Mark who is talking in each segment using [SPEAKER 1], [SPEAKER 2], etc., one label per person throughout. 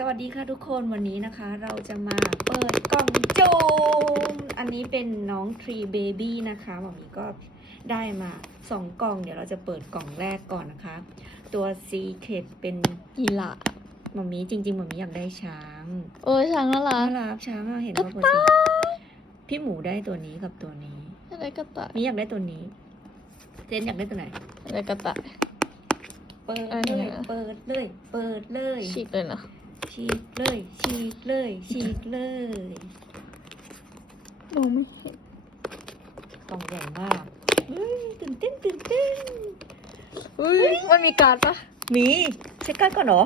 [SPEAKER 1] สวัสดีค่ะทุกคนวันนี้นะคะเราจะมาเปิดกล่องโจมอันนี้เป็นน้องทรีเบบี้นะคะหมอมีก็ได้มาสองกล่อง เดี๋ยวเราจะเปิดกล่องแรกก่อนนะคะ ตัวซีเคดเป็นยีราฟหมอมีจริงๆหมอมีอยากได้ช้าง
[SPEAKER 2] โอ้ยช้างน่ารั
[SPEAKER 1] น่ากรักช้างอะเห็นว่าพอดีพี่หมูได้ตัวนี้กับตัวนี้
[SPEAKER 2] อะไรกระต่าย
[SPEAKER 1] มีอยากได้ตัวนี้เจนอยากได้ตัวไหน
[SPEAKER 2] อะไรกระต่าย
[SPEAKER 1] เปิด
[SPEAKER 2] อันนี้
[SPEAKER 1] เลย
[SPEAKER 2] นะ
[SPEAKER 1] เปิดเลยเปิดเลย
[SPEAKER 2] ฉีกเลยนะ
[SPEAKER 1] ฉีกเลยฉีกเลยฉีกเลย
[SPEAKER 2] มองไม่เห็น
[SPEAKER 1] กล่องใหญ่มากเฮ้ยตื่นเต้นตื่นเต้น
[SPEAKER 2] อุ้ยมันมีการ์ดปะ
[SPEAKER 1] มีเช็คการ์ดก่อนเหรอ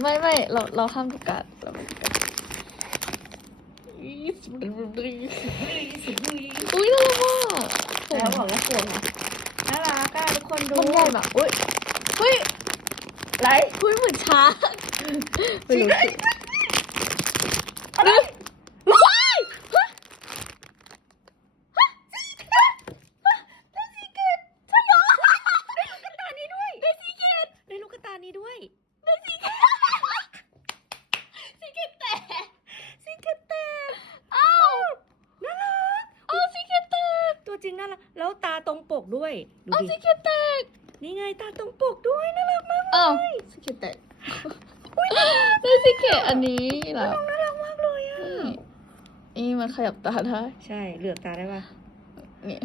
[SPEAKER 2] ไม่ไม่เราเราห้ามดูการ์ดเราไม่ดูการ์ดอุ๊ยอุ้ยน่ารักมาก
[SPEAKER 1] แล้วบอกแล้วกลัวเหรอน่ารักอะทุกคนดู
[SPEAKER 2] มันใหญ่แบบอุ้ยอุ้ย
[SPEAKER 1] ไร
[SPEAKER 2] อุ้ยเหมือนช้าง ไม่รู้สิ
[SPEAKER 1] อะไรว้ายฮะฮะได้สีเกตใช่เหรอได้ลูกตานี้ด้วยได้สีเกตได้ลูกตานี้ด้วยได้สีเกตสีเกตแตกสีเกตแตก
[SPEAKER 2] อ้าว
[SPEAKER 1] น่ารัก
[SPEAKER 2] อ้าวซิกเก็ตแตก
[SPEAKER 1] ตัวจริงน่ารักแล้วตาตรงปกด้วยดู
[SPEAKER 2] อ้าว
[SPEAKER 1] ดิ
[SPEAKER 2] ซิกเก็ตแตก
[SPEAKER 1] นี่ไงตาตรงปกด้วยน่ารักมาก
[SPEAKER 2] อ้าวซิกเก็ตแตก ได้ซิกเก็ตอันนี้เหรอ
[SPEAKER 1] น่ารักมากเลยอะ
[SPEAKER 2] นี่นี่มันขยับตาได้
[SPEAKER 1] ใช่ เหลือกตาได้ปะ
[SPEAKER 2] เนี่ย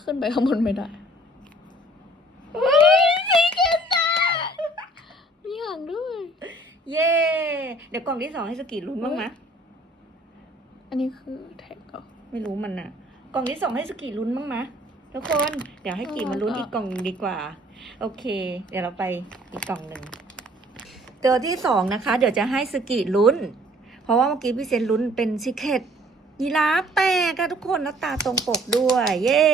[SPEAKER 2] ขึ้นไปข้างบนไม่ได้มีหางด้วย
[SPEAKER 1] เย้เดี๋ยวกล่องที่สองให้สกีลุ้นบ้างไหม
[SPEAKER 2] อันนี้คือแท็กเหรอ
[SPEAKER 1] ไม่รู้มันน่ะกล่องที่สองให้สกีลุ้นบ้างไหมทุกคน เดี๋ยวให้กีมาลุ้น
[SPEAKER 2] อ๋ออี
[SPEAKER 1] อีกกล่องหนึ่งดีกว่า โอเค เดี๋ยวเราไปอีกกล่องหนึ่ง ตัวที่สองนะคะ เดี๋ยวจะให้สกีลุ้น เพราะว่าเมื่อกี้พี่เซนลุ้นเป็นซิเคตยีราฟแตกอะทุกคนแล้วตาตรงปกด้วย เย่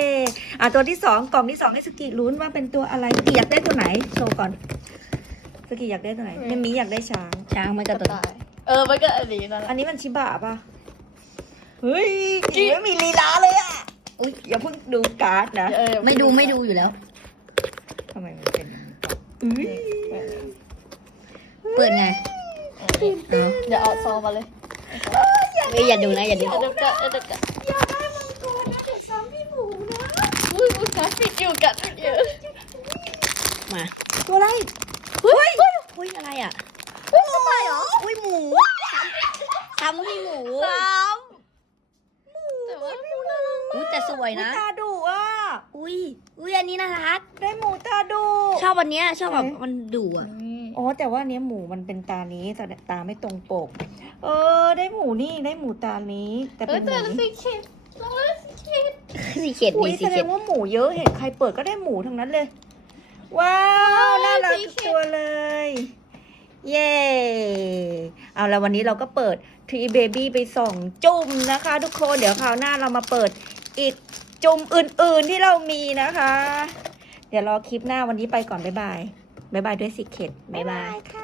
[SPEAKER 1] อะตัวที่สองกล่องที่สองให้สกีลุ้นว่าเป็นตัวอะไรสกีอยากได้ตัวไหนโชว์ก่อนสกีอยากได้ตัวไหนเมมีอยากได้ช้างช้างมัน
[SPEAKER 2] ก
[SPEAKER 1] ก็
[SPEAKER 2] ระ
[SPEAKER 1] ตัว
[SPEAKER 2] ต่ายเออมันก็อันนี้นั่นแห
[SPEAKER 1] อั
[SPEAKER 2] ละ
[SPEAKER 1] นนี้มันชิบะป่ะเฮ้ยกีไม่มีลีลาเลยอะอุ้ยอย่าเพิ่งดูการ์ดนะ
[SPEAKER 2] เออ
[SPEAKER 3] ไม่ดูไม่ดูอยู่แล้ว
[SPEAKER 1] ทำไมมันเป็นอย่างนี้ก่อนอุ้ย
[SPEAKER 3] เปิดไง
[SPEAKER 2] เดี๋ยวเอาซองมาเลย
[SPEAKER 3] เอ้ยอย่าดูนะอย่าดู
[SPEAKER 2] เดี๋ยวกัดเดี๋ยวกัด
[SPEAKER 1] อย่าได้มังกรนะเดี๋ยวซ้ำพี่หมูนะ
[SPEAKER 2] อุ้ยอุ้ยกัดปิดอยู่กัดปิดอยู่
[SPEAKER 3] มา
[SPEAKER 1] ตัวอะไร
[SPEAKER 3] เฮ้ยเฮ้ยอะไรอะเฮ้ยทำไมหรออุ้ยหมูซ้ำพี่หมู
[SPEAKER 2] สามแต่ว่ามูน่ารัก
[SPEAKER 3] อุ้ยแต่สวย
[SPEAKER 1] อุ๊ย
[SPEAKER 3] นะ
[SPEAKER 1] ตาดุอะ
[SPEAKER 3] อุ้ยอุ้ยอันนี้น่ารัก
[SPEAKER 1] ได้หมูตาดุ
[SPEAKER 3] ชอบวันเนี้ยชอบแบบมันดุอะ
[SPEAKER 1] อ๋อแต่ว่าอันเนี้ยหมูมันเป็นตานี้แต่ตาไม่ตรงปก เออ ได้หมูนี่ได้หมูตานี้ แต่
[SPEAKER 2] เอ
[SPEAKER 1] เป็
[SPEAKER 2] อน
[SPEAKER 1] หมู
[SPEAKER 2] แต่
[SPEAKER 1] นี่
[SPEAKER 2] สีเข็ดเราได้สีเข็ด
[SPEAKER 3] สีเขียด
[SPEAKER 1] อุ้ย
[SPEAKER 3] มีสี
[SPEAKER 1] แสด
[SPEAKER 3] เขีย
[SPEAKER 1] ง
[SPEAKER 3] ด
[SPEAKER 1] ว่าหมูเยอะเห็นใครเปิดก็ได้หมูทั้งนั้นเลย ว้าวน่ารักทุกตัวเลย เย้เอาละวันนี้เราก็เปิดทรีเบบี้ไปสองจุ่มนะคะ ทุกคนเดี๋ยวคราวหน้าเรามาเปิดอีกจุ่มอื่นๆที่เรามีนะคะ เดี๋ยวรอคลิปหน้าวันนี้ไปก่อนบ๊ายบาย บ๊ายบายด้วยสิเข็ดบ๊ายบายค่ะ